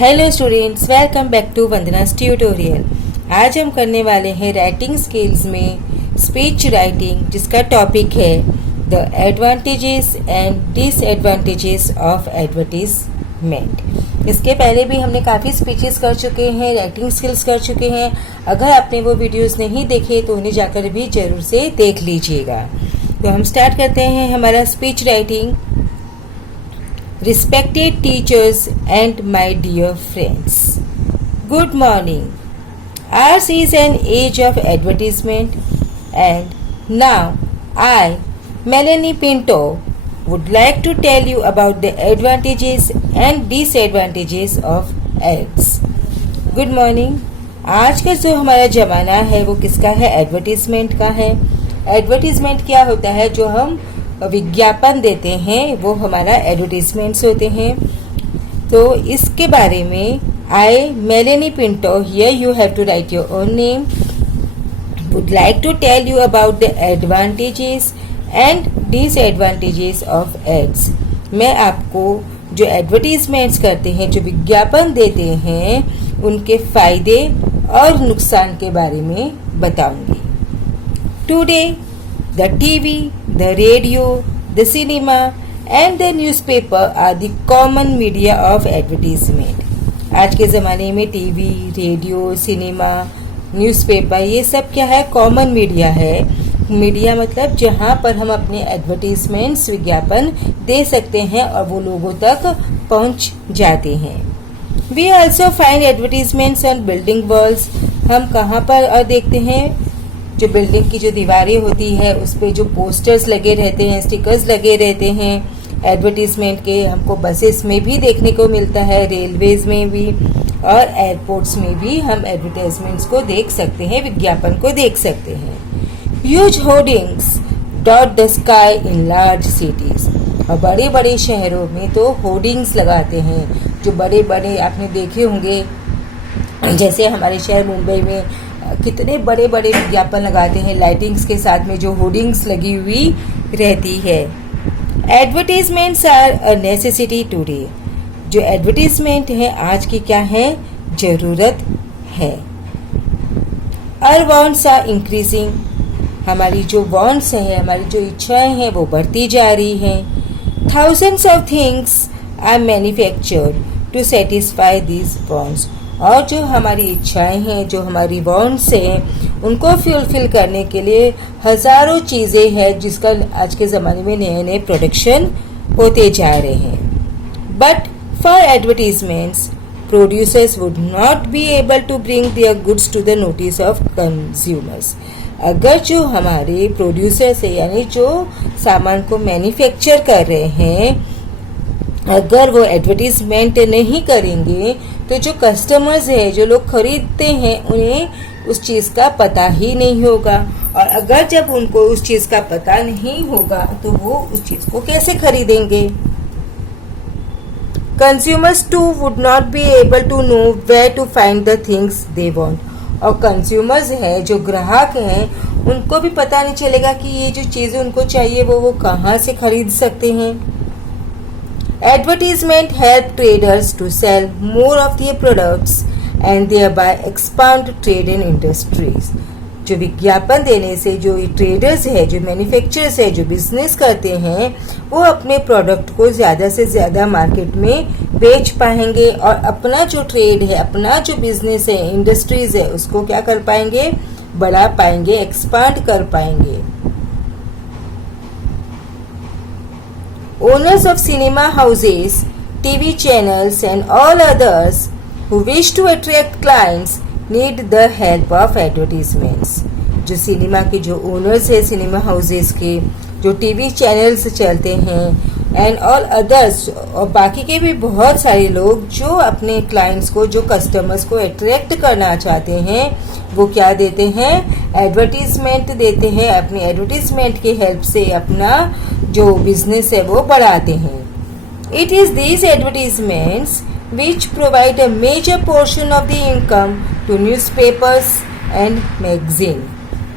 Hello students, welcome back to Vandana's tutorial. आज हम करने वाले हैं राइटिंग स्किल्स में स्पीच राइटिंग, जिसका टॉपिक है the advantages and disadvantages of advertisement. इसके पहले भी हमने काफ़ी स्पीचेस कर चुके हैं, राइटिंग स्किल्स कर चुके हैं। अगर आपने वो वीडियोस नहीं देखे तो उन्हें जाकर भी ज़रूर से देख लीजिएगा। तो हम स्टार्ट करते हैं हमारा speech writing. Respected teachers and my dear friends, good morning. Ours is an age of advertisement, and now I, Melanie Pinto, would like to tell you about the advantages and disadvantages of ads. Good morning. आज का जो हमारा ज़माना है वो किसका है? Advertisement का है। एडवर्टीजमेंट क्या होता है? जो हम विज्ञापन देते हैं वो हमारा एडवर्टीजमेंट्स होते हैं। तो इसके बारे में I Melanie Pinto, here you have to write your own name, would like to tell you about the advantages and disadvantages of ads. मैं आपको जो एडवर्टीजमेंट्स करते हैं, जो विज्ञापन देते हैं, उनके फायदे और नुकसान के बारे में बताऊंगी। Today the TV, the radio, the cinema and the newspaper are the common media of advertisement. आज के ज़माने में टीवी, रेडियो, सिनेमा, न्यूज़पेपर, ये सब क्या है? कॉमन मीडिया है। मीडिया मतलब जहाँ पर हम अपने एडवर्टीजमेंट्स, विज्ञापन दे सकते हैं और वो लोगों तक पहुँच जाते हैं। We also find advertisements on building walls. हम कहाँ पर देखते हैं? जो बिल्डिंग की जो दीवारें होती है उस पे जो पोस्टर्स लगे रहते हैं, स्टिकर्स लगे रहते हैं एडवर्टीजमेंट के, हमको बसेस में भी देखने को मिलता है, रेलवेज में भी और एयरपोर्ट्स में भी हम एडवर्टाइजमेंट्स को देख सकते हैं, विज्ञापन को देख सकते हैं। Huge hoardings dot the sky in large cities. और बड़े बड़े शहरों में तो होर्डिंग्स लगाते हैं, जो बड़े बड़े आपने देखे होंगे, जैसे हमारे शहर मुंबई में कितने बड़े बड़े विज्ञापन लगाते हैं लाइटिंग्स के साथ में, जो होर्डिंग्स लगी हुई रहती है। Advertisements are a necessity today. जो एडवर्टीजमेंट है आज की क्या है? ज़रूरत है। Our wants are increasing. हमारी जो वांट्स हैं, हमारी जो इच्छाएं हैं, वो बढ़ती जा रही हैं। Thousands of things are manufactured to satisfy these wants. और जो हमारी इच्छाएं हैं, जो हमारी वांट्स हैं, उनको फुलफिल करने के लिए हज़ारों चीज़ें हैं, जिसका आज के ज़माने में नए नए प्रोडक्शन होते जा रहे हैं। But for advertisements, producers would not be able to bring their goods to the notice of consumers. अगर जो हमारे प्रोड्यूसर्स है, यानी जो सामान को मैन्युफैक्चर कर रहे हैं, अगर वो एडवर्टीजमेंट नहीं करेंगे तो जो कस्टमर्स है, जो लोग खरीदते हैं, उन्हें उस चीज़ का पता ही नहीं होगा। और अगर जब उनको उस चीज़ का पता नहीं होगा तो वो उस चीज़ को कैसे खरीदेंगे? Consumers too would not be able to know where to find the things they want. और कंज्यूमर्स है, जो ग्राहक हैं, उनको भी पता नहीं चलेगा कि ये जो चीज़ें उनको चाहिए वो कहाँ से खरीद सकते हैं। Advertisement help traders to sell more of their products and thereby expand trade in industries. जो विज्ञापन देने से जो ट्रेडर्स है, जो मैन्युफैक्चरर्स है, जो बिजनेस करते हैं, वो अपने प्रोडक्ट को ज़्यादा से ज़्यादा मार्केट में बेच पाएंगे और अपना जो ट्रेड है, अपना जो बिजनेस है, इंडस्ट्रीज है, उसको क्या कर पाएंगे? बढ़ा पाएंगे, एक्सपांड कर पाएंगे। Owners of cinema houses, TV channels and all others who wish to attract clients need the help of advertisements. जो सिनेमा के जो ओनर्स है, सिनेमा हाउसेस के, जो टीवी चैनल्स चलते हैं, एंड ऑल अदर्स, और बाकी के भी बहुत सारे लोग जो अपने क्लाइंट्स को, जो कस्टमर्स को अट्रैक्ट करना चाहते हैं, वो क्या देते हैं? एडवर्टीजमेंट देते हैं। अपनी एडवर्टीजमेंट की हेल्प से अपना जो बिजनेस है वो बढ़ाते हैं। It is these advertisements which provide a major portion of the income to newspapers and magazine.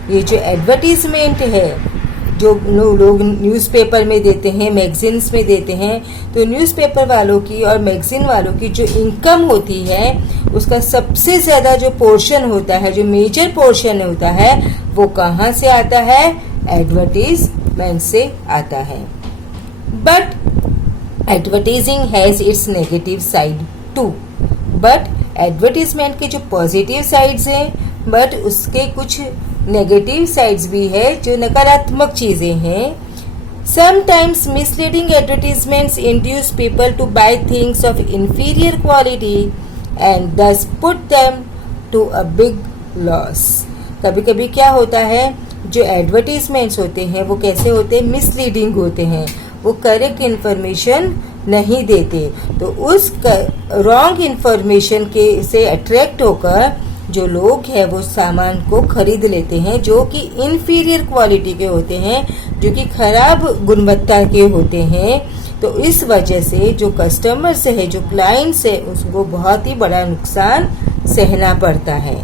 ये जो एडवर्टीजमेंट है जो लोग न्यूज़पेपर में देते हैं, मैगजीन्स में देते हैं, तो न्यूज़पेपर वालों की और मैगजीन वालों की जो इनकम होती है उसका सबसे ज़्यादा जो पोर्शन होता है, जो मेजर पोर्शन होता है, वो कहाँ से आता है? एडवर्टीजमेंट से आता है। But advertising has its negative side too. But advertisement के जो पॉजिटिव साइड्स हैं, बट उसके कुछ नेगेटिव साइड्स भी है, जो नकारात्मक चीजें हैं। Sometimes misleading advertisements induce people to buy things of inferior quality and thus put them to a big loss. कभी कभी क्या होता है, जो एडवर्टीजमेंट्स होते हैं वो कैसे होते हैं? मिसलीडिंग होते हैं, वो करेक्ट इन्फॉर्मेशन नहीं देते, तो उस रॉन्ग इन्फॉर्मेशन के से अट्रैक्ट होकर जो लोग हैं वो सामान को खरीद लेते हैं, जो कि इन्फीरियर क्वालिटी के होते हैं, जो कि खराब गुणवत्ता के होते हैं। तो इस वजह से जो कस्टमर्स है, जो क्लाइंट्स है, उसको बहुत ही बड़ा नुकसान सहना पड़ता है।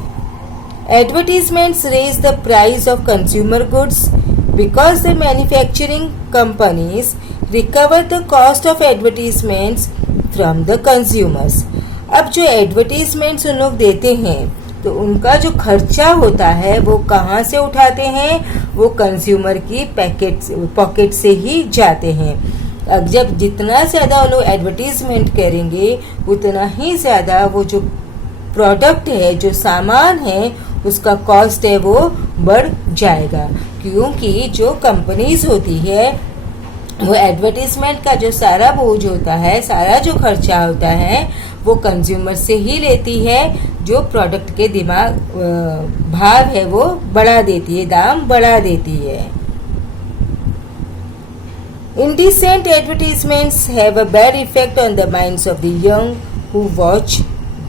Advertisements raise the price of consumer goods because the manufacturing companies recover the cost of advertisements from the consumers. अब जो एडवर्टीजमेंट्स उन लोग देते हैं, तो उनका जो खर्चा होता है वो कहाँ से उठाते हैं? वो कंज्यूमर की पॉकेट से ही जाते हैं। अब जब जितना ज़्यादा वो लोग एडवर्टीजमेंट करेंगे, उतना ही ज़्यादा वो जो प्रोडक्ट है, जो सामान है, उसका कॉस्ट है वो बढ़ जाएगा। क्योंकि जो कंपनीज होती है वो एडवर्टीजमेंट का जो सारा बोझ होता है, सारा जो खर्चा होता है, वो कंज्यूमर से ही लेती है, जो प्रोडक्ट के भाव है वो बढ़ा देती है, दाम बढ़ा देती है। Indecent advertisements have a bad effect on the minds of the young who watch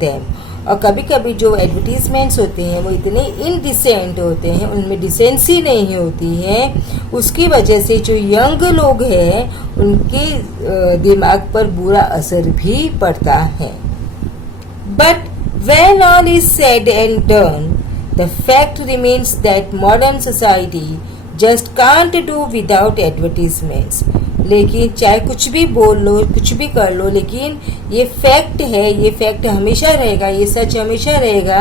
them. और कभी कभी जो एडवर्टीजमेंट्स होते हैं वो इतने इनडिसेंट होते हैं, उनमें डिसेंसी नहीं होती है, उसकी वजह से जो यंग लोग हैं उनके दिमाग पर बुरा असर भी पड़ता है। But when all is said and done, the fact remains that modern society just can't do without advertisements. लेकिन चाहे कुछ भी बोल लो, कुछ भी कर लो, लेकिन ये फैक्ट है, ये फैक्ट हमेशा रहेगा, ये सच हमेशा रहेगा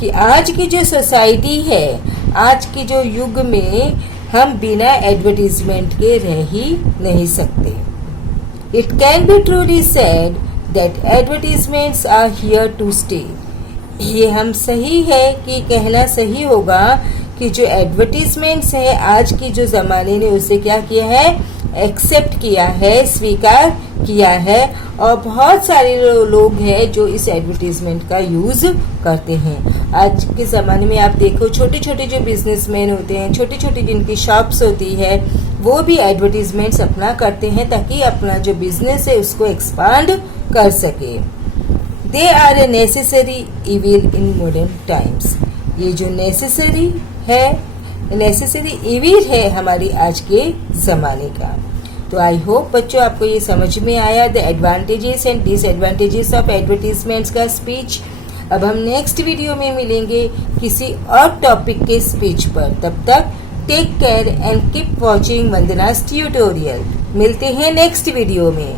कि आज की जो सोसाइटी है, आज की जो युग में हम बिना एडवर्टीजमेंट के रह ही नहीं सकते। It can be truly said that advertisements are here to stay. ये हम सही है कि कहना सही होगा कि जो एडवर्टीजमेंट्स है, आज की जो ज़माने ने उसे क्या किया है? एक्सेप्ट किया है, स्वीकार किया है, और बहुत सारे लोग हैं जो इस एडवर्टीजमेंट का यूज़ करते हैं। आज के ज़माने में आप देखो, छोटे छोटे जो बिजनेसमैन होते हैं, छोटी छोटी जिनकी शॉप्स होती है, वो भी एडवर्टीजमेंट्स अपना करते हैं ताकि अपना जो बिजनेस है उसको एक्सपांड कर सके। They are a necessary evil in modern times. ये जो नेसेसरी इविल है हमारी आज के ज़माने का। तो आई होप बच्चों आपको ये समझ में आया, the advantages and disadvantages of advertisements का स्पीच। अब हम नेक्स्ट वीडियो में मिलेंगे किसी और टॉपिक के स्पीच पर। तब तक take care and keep watching Vandana's tutorial. मिलते हैं नेक्स्ट वीडियो में।